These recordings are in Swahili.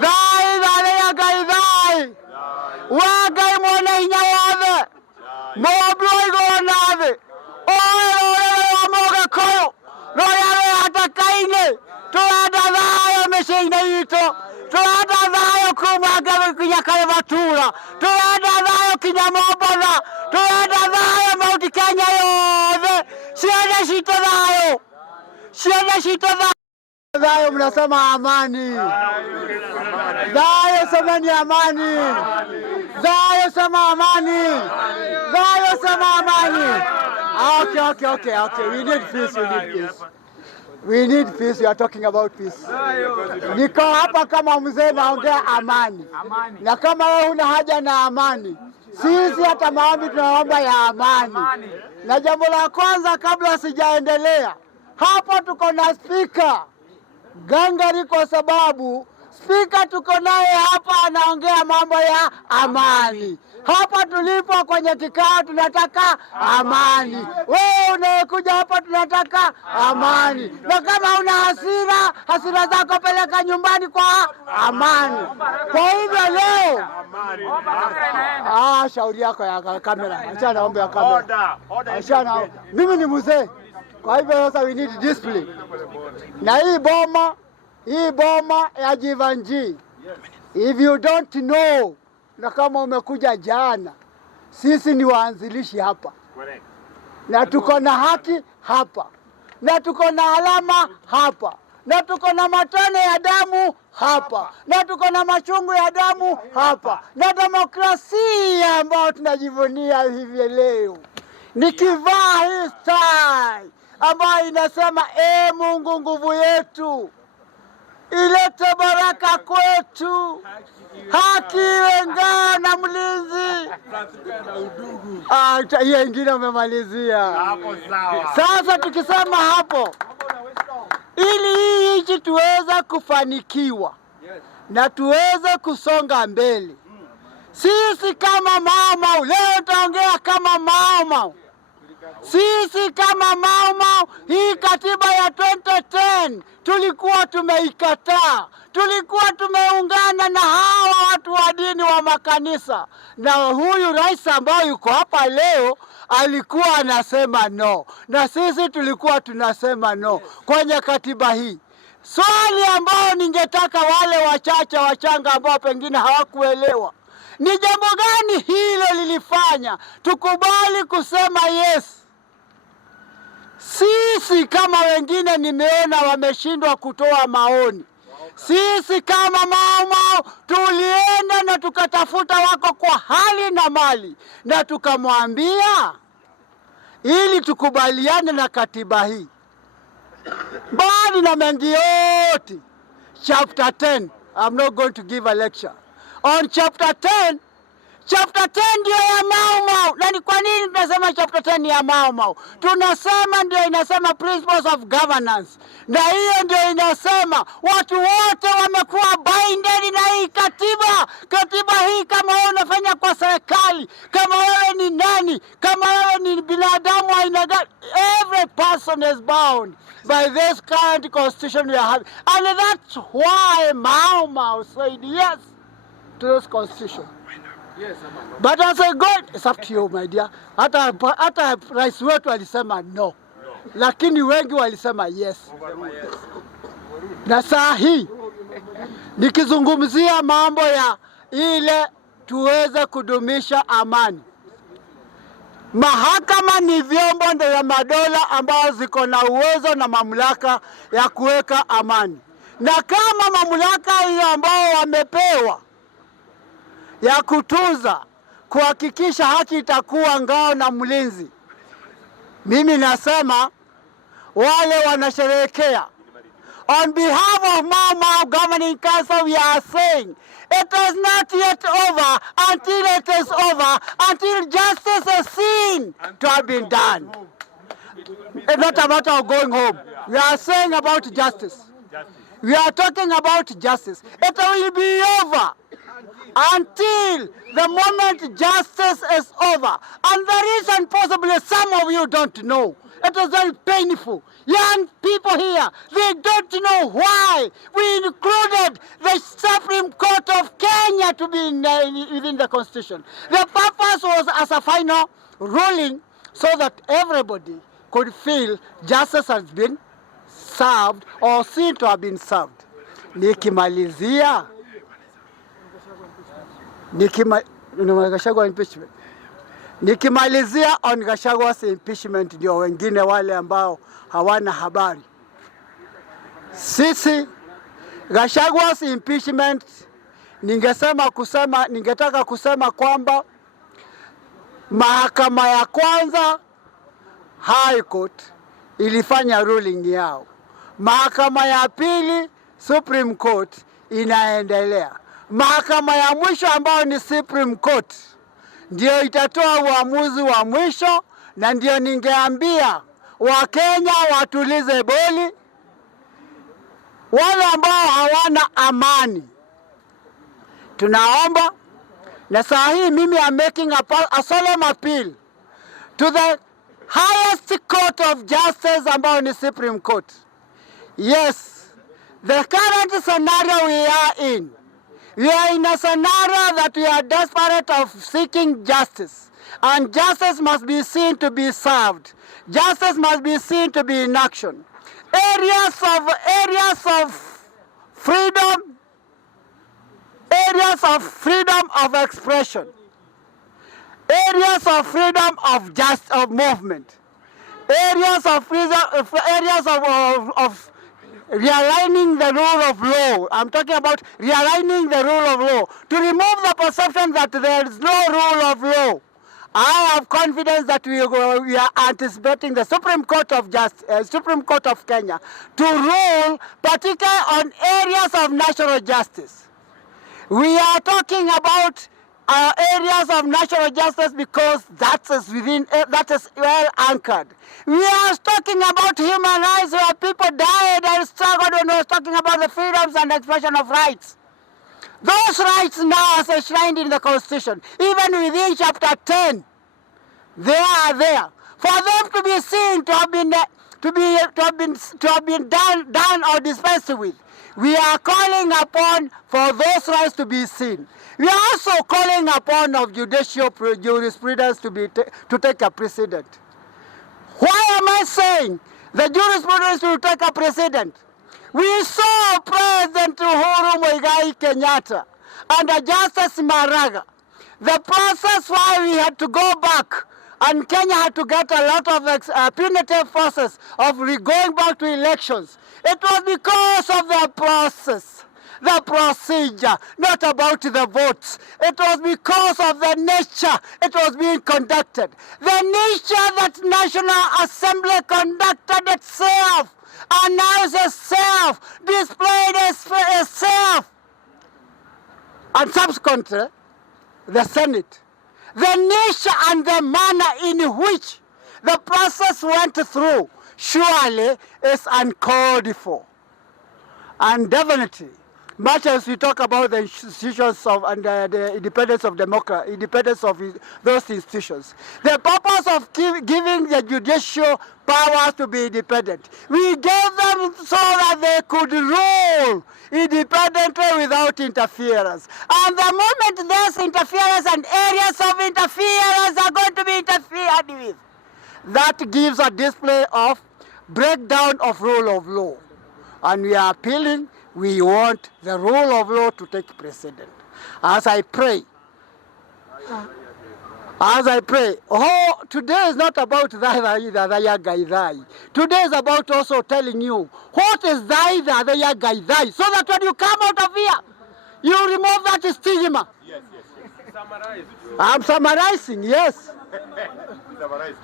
Thai thaleya gai thai. Wa gai mwana hinya wothe. Mobro igoro nathi. Oe wa moga koyo. Roya hata kaine. Turenda thayo mĩciĩ-inĩ itũ. Turenda thayo kuma nginya Karibatura. Turenda thayo kinya Mombatha. Turenda thayo Mount Kenya yothe. Ciana citũ thayo. Ciana citũ thayo. Thayo mnasema amani. Thayo semeni amani. Thayo sema amani. Thayo sema amani. Okay. We need peace. We need peace. You are talking about peace. Niko hapa kama mzee naongea amani. Na kama wewe huna haja na amani, sisi hata maombi tunaomba ya amani. Na jambo la kwanza kabla sijaendelea, hapo tuko na speaker gangari kwa sababu speaker tuko naye hapa anaongea mambo ya amani. Hapa tulipo kwenye kikao tunataka amani. Wewe unayekuja hapa tunataka amani. Na kama una hasira zako peleka nyumbani kwa amani. Kwa hivyo leo shauri yako ya kamera. Acha naomba ya kamera. Acha mimi ni mzee. Kwa hivyo sasa we need discipline. Na hii boma ya Jivanji. If you don't know, na kama umekuja jana, sisi ni waanzilishi hapa. Na tuko na haki hapa. Na tuko na alama hapa. Na tuko na matone ya damu hapa. Na tuko na machungu ya damu hapa. Na demokrasia ambayo tunajivunia hivi leo. Nikivaa hii style ambayo inasema Mungu nguvu yetu. Ilete baraka kwetu. Haki iwe ngao na mlinzi. Hiyo ingine umemalizia. Hapo sawa. Sasa tukisema hapo, ili hii nchi tuweze kufanikiwa na tuweze kusonga mbele. Sisi kama Mau, leo taongea kama Mau. Sisi kama Mau, hii katiba ya 2010 tulikuwa tumeikataa. Tulikuwa tumeungana na hawa watu wa dini wa makanisa. Na huyu rais ambaye yuko hapa leo alikuwa anasema no. Na sisi tulikuwa tunasema no kwenye katiba hii. Swali ambao ningetaka wale wachache wachanga ambao pengine hawakuelewa, ni jambo gani hilo lilifanya tukubali kusema yes? Sisi kama wengine nimeona wameshindwa kutoa maoni. Sisi kama Mau tulienda na tukatafuta wako kwa hali na mali. Na tukamwambia ili tukubaliane na katiba hii. Bali na mengi yote. Chapter 10. I'm not going to give a lecture. On chapter 10 ndio ya Mau. Na ni kwa nini tunasema chapter 10 ya Mau? Tunasema ndio inasema principles of governance. Na hiyo ndio inasema watu wote wamekuwa binded na hii katiba. Katiba hii kama wewe unafanya kwa serikali, kama wewe ni nani, kama wewe ni binadamu aina gani, every person is bound by this current constitution we are having. And that's why Mau said yes to this constitution. Yes, but as a God, it's up to you, my dear. Hata rais wetu alisema no. Lakini wengi walisema yes. Na saa hii nikizungumzia mambo ya ile tuweze kudumisha amani. Mahakama ni vyombo vya madola ambao ziko na uwezo na mamlaka ya kuweka amani. Na kama mamlaka hiyo ambao wamepewa ya kutunza, kuhakikisha haki itakuwa ngao na mlinzi, mimi nasema wale wanasherehekea. On behalf of Mau Governing Council, we are saying it is not yet over until it is over, until justice is seen to have been done. It's not a matter of going home. We are saying about justice. We are talking about justice. It will be over until the moment justice is over. And the reason possibly some of you don't know It was very painful. Young people here, they don't know why we included the Supreme Court of Kenya to be within the Constitution. The purpose was as a final ruling so that everybody could feel justice has been served or seen to have been served. Nikimalizia on Gachagwa's impeachment, ndio wengine wale ambao hawana habari. Sisi Gachagwa's impeachment, ningetaka kusema kwamba mahakama ya kwanza High Court ilifanya ruling yao. Mahakama ya pili Supreme Court inaendelea. Mahakama ya mwisho ambayo ni Supreme Court ndio itatoa uamuzi wa mwisho, na ndio ningeambia Wakenya watulize boli. Wale ambao hawana amani, tunaomba, na saa hii mimi am making a solemn appeal to the highest court of justice ambao ni Supreme Court. Yes, the current scenario we are in, we are in a scenario that we are desperate of seeking justice, and justice must be seen to be served. Justice must be seen to be in action. Areas of freedom, areas of freedom of expression, areas of freedom of movement, areas of freedom, areas of realigning the rule of law. I'm talking about realigning the rule of law to remove the perception that there is no rule of law. I have confidence that we are anticipating the Supreme Court of Supreme Court of Kenya to rule, particularly on areas of national justice. We are talking about areas of national justice because that is well anchored. We are talking about human rights where people died and struggled when we are talking about the freedoms and expression of rights. Those rights now are enshrined in the Constitution. Even within chapter 10, they are there. For them to be seen to have been done or dispensed with, we are calling upon for those rights to be seen. We are also calling upon of judicial jurisprudence to take a precedent. Why am I saying the jurisprudence will take a precedent? We saw President Uhuru Muigai Kenyatta under Justice Maraga. The process why we had to go back and Kenya had to get a lot of punitive process of going back to elections. It was because of the process, the procedure, not about the votes. It was because of the nature it was being conducted. The nature that National Assembly conducted itself, announced itself, displayed itself, and subsequently, the Senate. The nature and the manner in which the process went through surely is uncalled for. And definitely, much as we talk about the institutions of and the independence of democracy, independence of those institutions, the purpose of giving the judicial powers to be independent, we gave them so that they could rule independently without interference. And the moment there's interference and areas of interference are going to be interfered with, that gives a display of breakdown of rule of law. And we are appealing, we want the rule of law to take precedent. As I pray, oh, today is not about Gaidai. Today is about also telling you what is Gaidai, so that when you come out of here, you remove that stigma. Yes. Summarize. I'm summarizing, yes.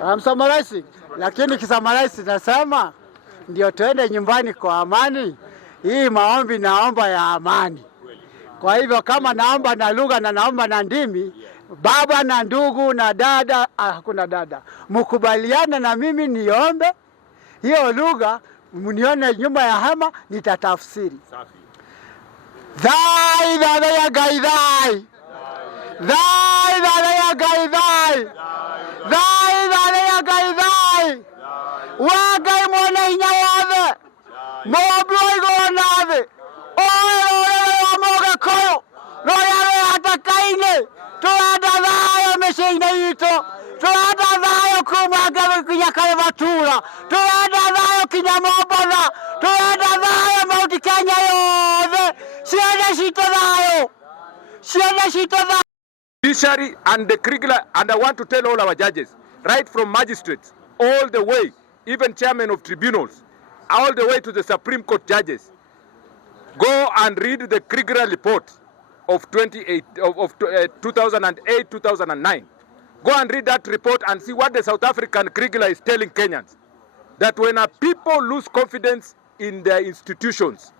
I'm summarizing. Lakini kisummarize nasema ndio tuende nyumbani kwa amani. Hii maombi naomba ya amani. Kwa hivyo kama naomba na lugha na naomba na ndimi, baba na ndugu na dada, hakuna dada, mkubaliane na mimi niombe hiyo lugha, mnione nyuma ya hema nitatafsiri. Dai dada ya gaidai. Dai dada ya gaidai. Dai dada ya gaidai. wagai mwana inya wothe moblo igonathe oe moga koyo no yare atakaine turenda thayo mĩciĩ-inĩ itũ turenda thayo kuma Ngathĩ kinya Karimatura turenda thayo kinya Mombatha turenda thayo Mount Kenya yothe ciana citũ thayo ciana citũ thayo. Judiciary and the curricular, and I want to tell all our judges, right from magistrates all the way, even chairmen of tribunals, all the way to the Supreme Court judges, go and read the curricular report of 2008-2009. Go and read that report and see what the South African curricular is telling Kenyans. That when a people lose confidence in their institutions,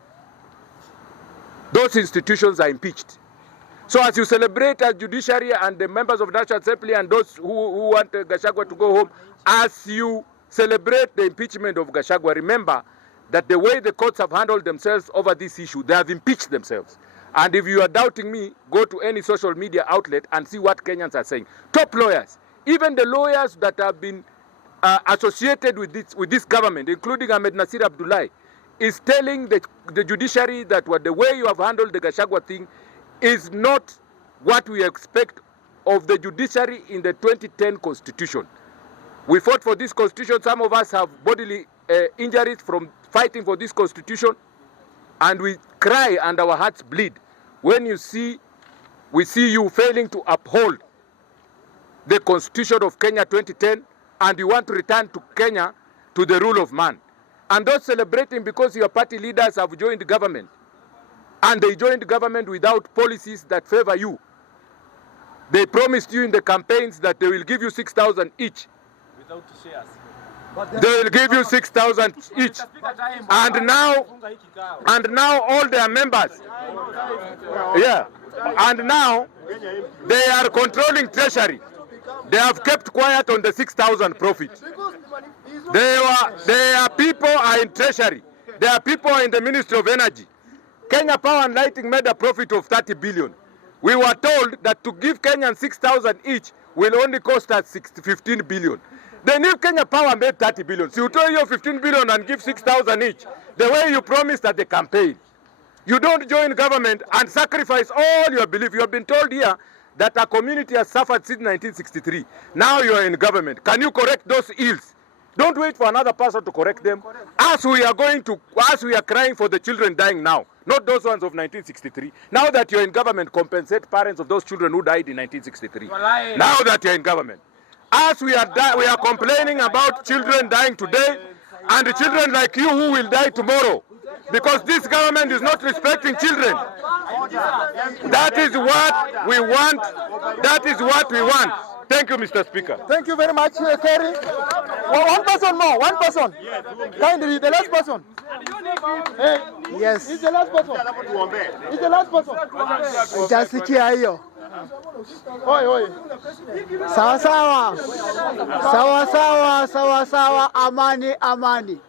those institutions are impeached. So as you celebrate as judiciary and the members of the National Assembly and those who want Gachagua to go home, as you celebrate the impeachment of Gachagua, remember that the way the courts have handled themselves over this issue, they have impeached themselves. And if you are doubting me, go to any social media outlet and see what Kenyans are saying. Top lawyers, even the lawyers that have been associated with this government, including Ahmed Nasir Abdullahi, is telling the judiciary that the way you have handled the Gachagua thing is not what we expect of the judiciary in the 2010 constitution. We fought for this constitution. Some of us have bodily injuries from fighting for this constitution, and we cry and our hearts bleed when we see you failing to uphold the constitution of Kenya 2010, and you want to return to Kenya to the rule of man. And those celebrating because your party leaders have joined the government, and they joined government without policies that favor you. They promised you in the campaigns that they will give you 6,000 each. Without shares. They will give you 6,000 each. And now all their members, and now they are controlling treasury. They have kept quiet on the 6,000 profit. Their people are in treasury. Their people are in the Ministry of Energy. Kenya Power and Lighting made a profit of 30 billion. We were told that to give Kenyans 6,000 each will only cost us 15 billion. Then if Kenya Power made 30 billion, so you tell you 15 billion and give 6,000 each, the way you promised at the campaign. You don't join government and sacrifice all your belief. You have been told here that a community has suffered since 1963. Now you are in government. Can you correct those ills? Don't wait for another person to correct them. As we are crying for the children dying now, not those ones of 1963. Now that you're in government, compensate parents of those children who died in 1963. Now that you're in government. As we are complaining about children dying today, and the children like you who will die tomorrow, because this government is not respecting children. That is what we want. That is what we want. Thank you, Mr. Speaker. Thank you very much, Kerry. One person more, one person. Kindly, the last person. Hey, yes. It's the last person. It's the last person. Utasikia hiyo. Oi. Sawa sawa. Amani.